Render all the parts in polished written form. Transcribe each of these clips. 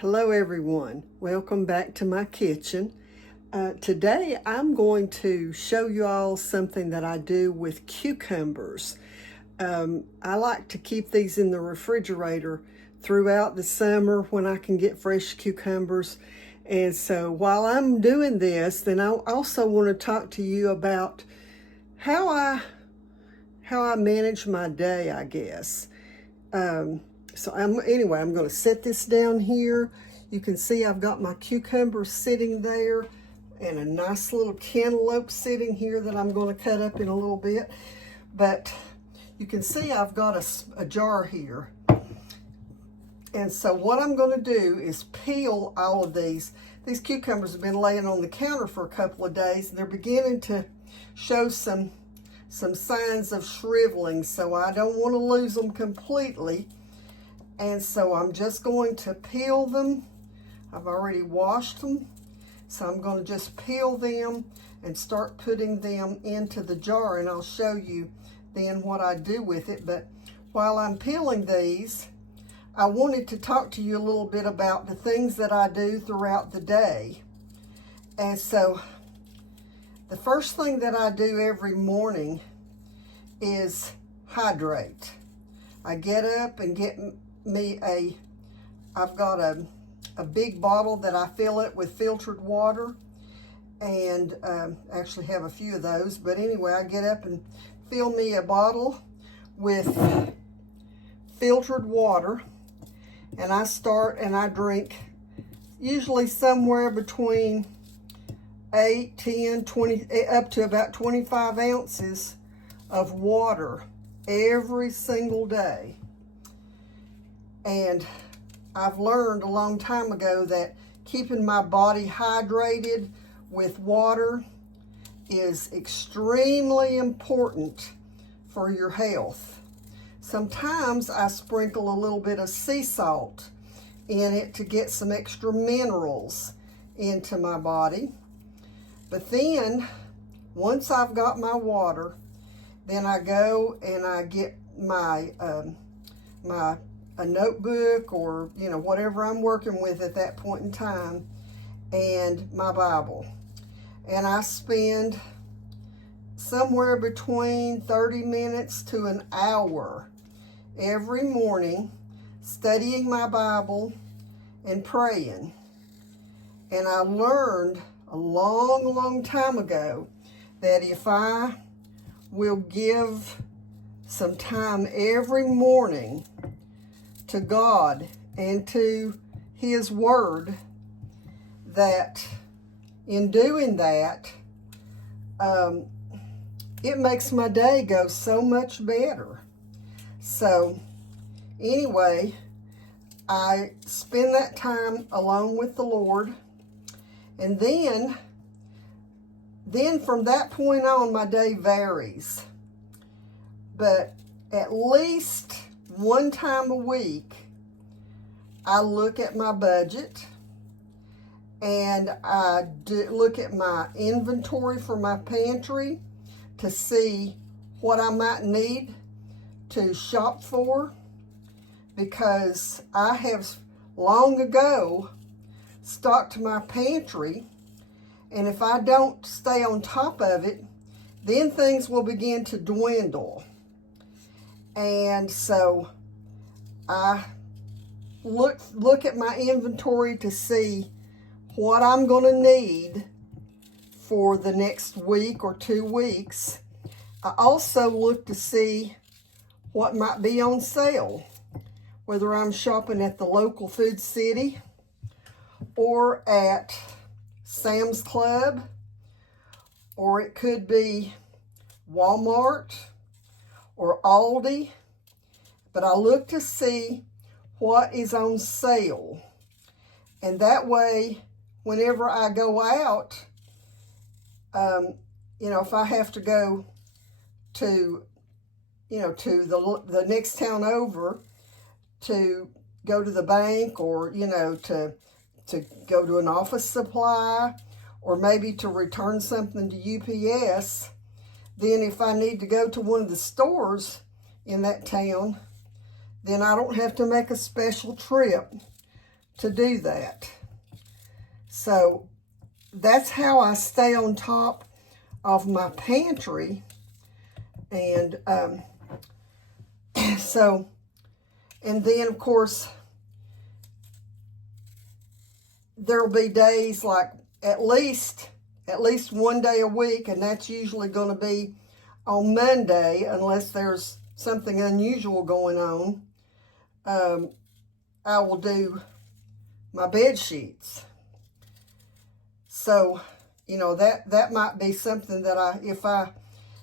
Hello everyone, welcome back to my kitchen. Today I'm going to show you all something that I do with cucumbers. I like to keep these in the refrigerator throughout the summer when I can get fresh cucumbers. And so while I'm doing this, then I also want to talk to you about how I manage my day, I guess. So I'm going to set this down here. You can see I've got my cucumbers sitting there and a nice little cantaloupe sitting here that I'm going to cut up in a little bit. But you can see I've got a jar here. And so what I'm going to do is peel all of these. These cucumbers have been laying on the counter for a couple of days, and they're beginning to show some signs of shriveling, so I don't want to lose them completely. And so I'm just going to peel them. I've already washed them, so I'm going to just peel them and start putting them into the jar, and I'll show you then what I do with it. But while I'm peeling these, I wanted to talk to you a little bit about the things that I do throughout the day. And so the first thing that I do every morning is hydrate. I get up and get me I've got a big bottle that I fill it with filtered water, and actually have a few of those, but anyway, I get up and fill me a bottle with filtered water, and I start and I drink usually somewhere between 8, 10, 20, up to about 25 ounces of water every single day. And I've learned a long time ago that keeping my body hydrated with water is extremely important for your health. Sometimes I sprinkle a little bit of sea salt in it to get some extra minerals into my body. But then, once I've got my water, then I go and I get my a notebook, or whatever I'm working with at that point in time, and my Bible, and I spend somewhere between 30 minutes to an hour every morning studying my Bible and praying. And I learned a long time ago that if I will give some time every morning to God and to His Word, that in doing that, it makes my day go so much better. So anyway, I spend that time alone with the Lord, and then from that point on, my day varies. But at least one time a week, I look at my budget, and I look at my inventory for my pantry to see what I might need to shop for, because I have long ago stocked my pantry, and if I don't stay on top of it, then things will begin to dwindle. And so I look at my inventory to see what I'm going to need for the next week or 2 weeks. I also look to see what might be on sale, whether I'm shopping at the local Food City or at Sam's Club, or it could be Walmart or Aldi. But I look to see what is on sale, and that way, whenever I go out, if I have to go to the next town over to go to the bank, or to go to an office supply, or maybe to return something to UPS, then if I need to go to one of the stores in that town, then I don't have to make a special trip to do that. So that's how I stay on top of my pantry. And and then of course, there'll be days like at least one day a week, and that's usually going to be on Monday, unless there's something unusual going on. I will do my bed sheets. So, you know, that might be something that if I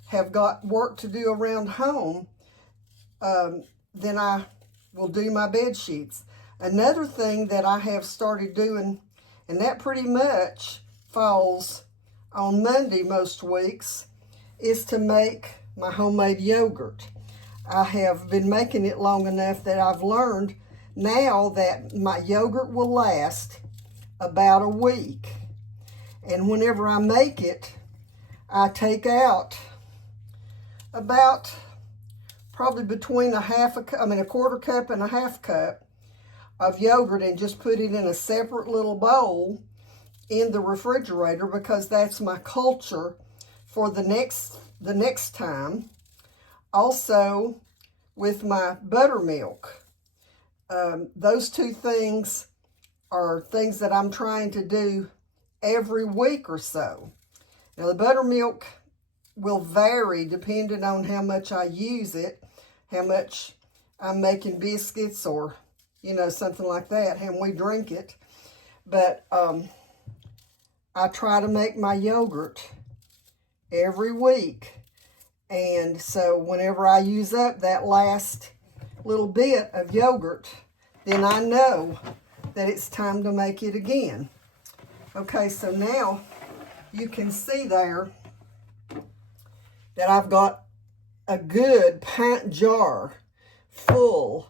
have got work to do around home, then I will do my bed sheets. Another thing that I have started doing, and that pretty much falls on Monday most weeks, is to make my homemade yogurt. I have been making it long enough that I've learned now that my yogurt will last about a week. And whenever I make it, I take out about probably between a quarter cup and a half cup of yogurt, and just put it in a separate little bowl in the refrigerator, because that's my culture for the next time. Also, with my buttermilk, those two things are things that I'm trying to do every week or so. Now, the buttermilk will vary depending on how much I use it, how much I'm making biscuits or, you know, something like that, and we drink it. But I try to make my yogurt every week. And so whenever I use up that last little bit of yogurt, then I know that it's time to make it again. Okay, so now you can see there that I've got a good pint jar full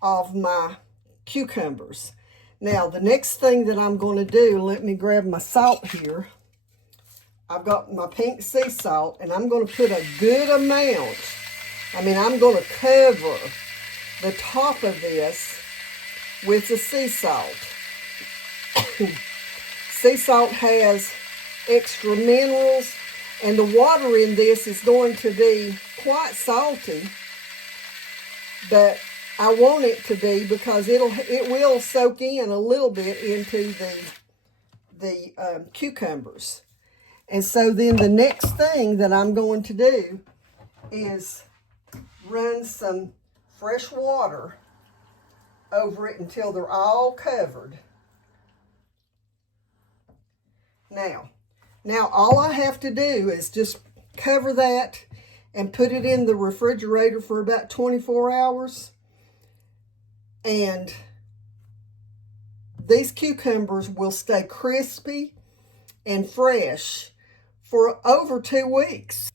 of my cucumbers. Now, the next thing that I'm going to do, let me grab my salt here. I've got my pink sea salt, and I'm going to put a good amount. I'm going to cover the top of this with the sea salt. Sea salt has extra minerals, and the water in this is going to be quite salty, but I want it to be, because it will soak in a little bit into the cucumbers. And so then the next thing that I'm going to do is run some fresh water over it until they're all covered. Now all I have to do is just cover that and put it in the refrigerator for about 24 hours. And these cucumbers will stay crispy and fresh for over 2 weeks.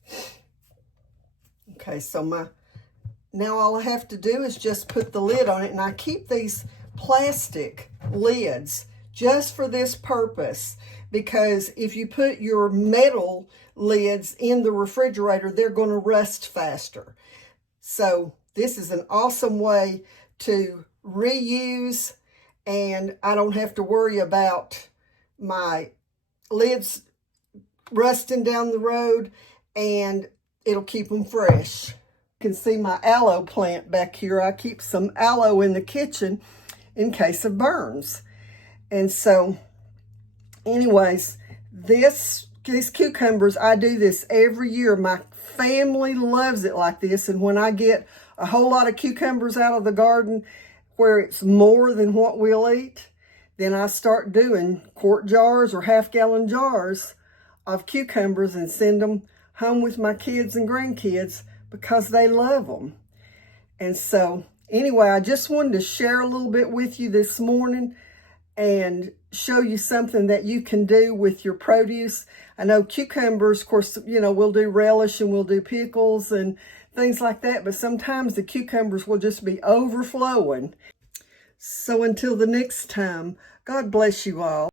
Okay, so now all I have to do is just put the lid on it, and I keep these plastic lids just for this purpose, because if you put your metal lids in the refrigerator, they're going to rust faster. So this is an awesome way to reuse, and I don't have to worry about my lids rusting down the road, and it'll keep them fresh. You can see my aloe plant back here. I keep some aloe in the kitchen in case of burns. And so anyways, these cucumbers, I do this every year. My family loves it like this, and when I get a whole lot of cucumbers out of the garden where it's more than what we'll eat, then I start doing quart jars or half-gallon jars of cucumbers and send them home with my kids and grandkids, because they love them. And so anyway, I just wanted to share a little bit with you this morning and show you something that you can do with your produce. I know cucumbers, of course, you know, we'll do relish and we'll do pickles and things like that, but sometimes the cucumbers will just be overflowing. So until the next time, God bless you all.